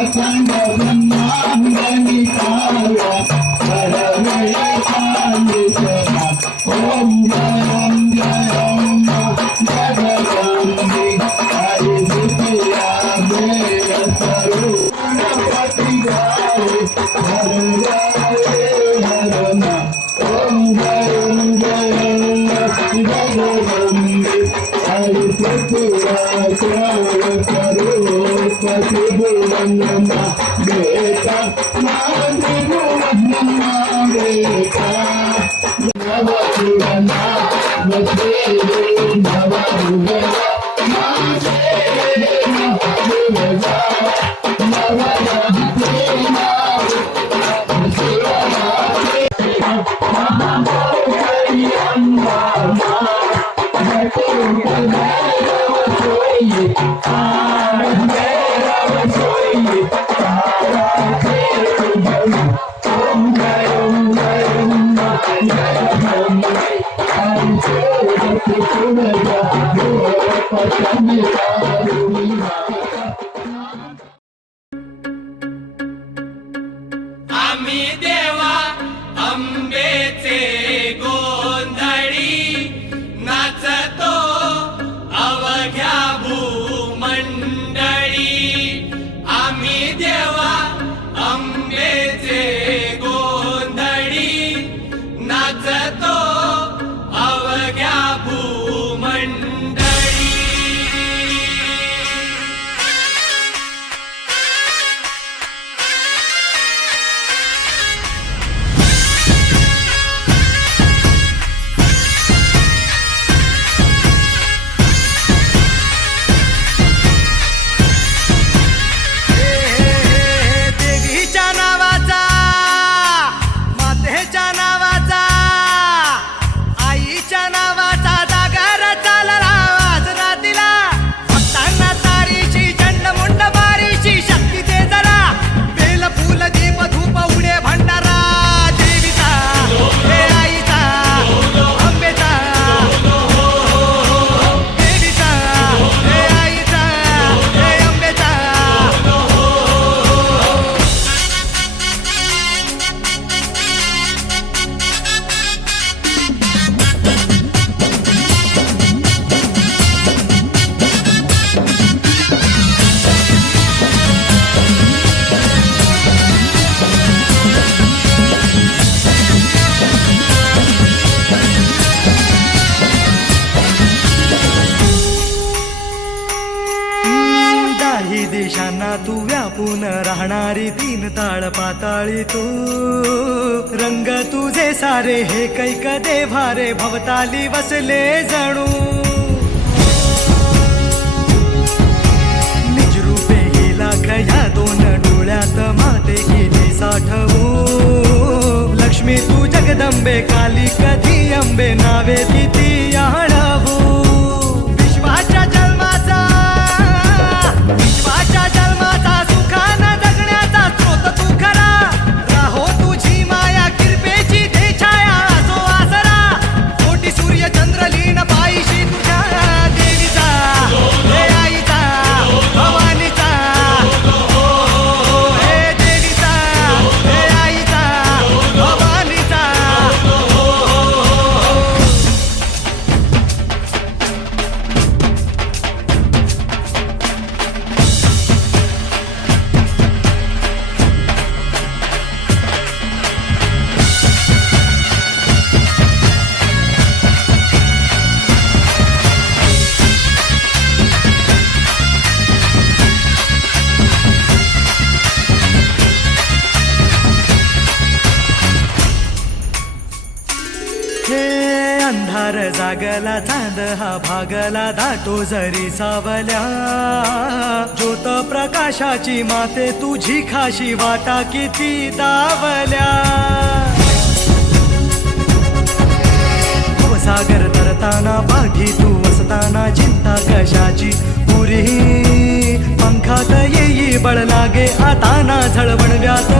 अखंड ब्रह्मांडनिकाय परमेशानीश्वरा ओम जय ओम जय ओम जगदम्बे हरि विद्या मेर स्वरूप गणपति गाय हर गाय हरना ओम जय जगदम्बे हरि त्रिपुराचार्य स्वरूप त्रिभुवनमा बेटा त्रिभुवनमा बेटा नवजुगना नवजुगना नवजुगना आम्ही देवा अंबेचे गोंधळी नाचतो अवघ्या भूमंडळी आम्ही देवा अंबेचे गोंधळी नाचतो अवघ्या भूमंडळी देवीच्या नावाचा मातेच्या नावाचा आईच्या नावाचा जागर चालला वाजरा दिला भक्तांना तारीची चंडमुंड बारीची शक्ती दे जरा बेल फूल दीप धूप उडे भंडारा देवीचा हे आईचा अंबेचा देवीचा हे आईचा हे अंबेचा दाही देशांना तू व्यापून राहणारी तीन ताळ पाताळी तू रंग तुझे सारे हे कैक देभारे भवताली वसले जणू निज रूपे गेला खया दोन डोळ्यात माते गेले साठवू लक्ष्मी तू जगदंबे काली कधी अंबे नावे किती आणवू विश्वाच्या जन्माचा सुखानं जगण्याचा स्रोत तू खरा राहो तुझी माया कृपेची दे छाया असो आसरा कोटी सूर्य चंद्र लीन पायीशी तुझ्या देवीचा हे आईचा भवानीचा हे देवीचा हे आईचा भवानीचा हे अंधार जागला चांद हा भागला दाटो जरी सावल्या ज्योत प्रकाशाची माते तुझी खाशी वाटा किती दावल्या सागर तरताना पाठी तू वसताना चिंता कशाची पुरी पंखात येई बळ लागे आता ना झळवण व्यात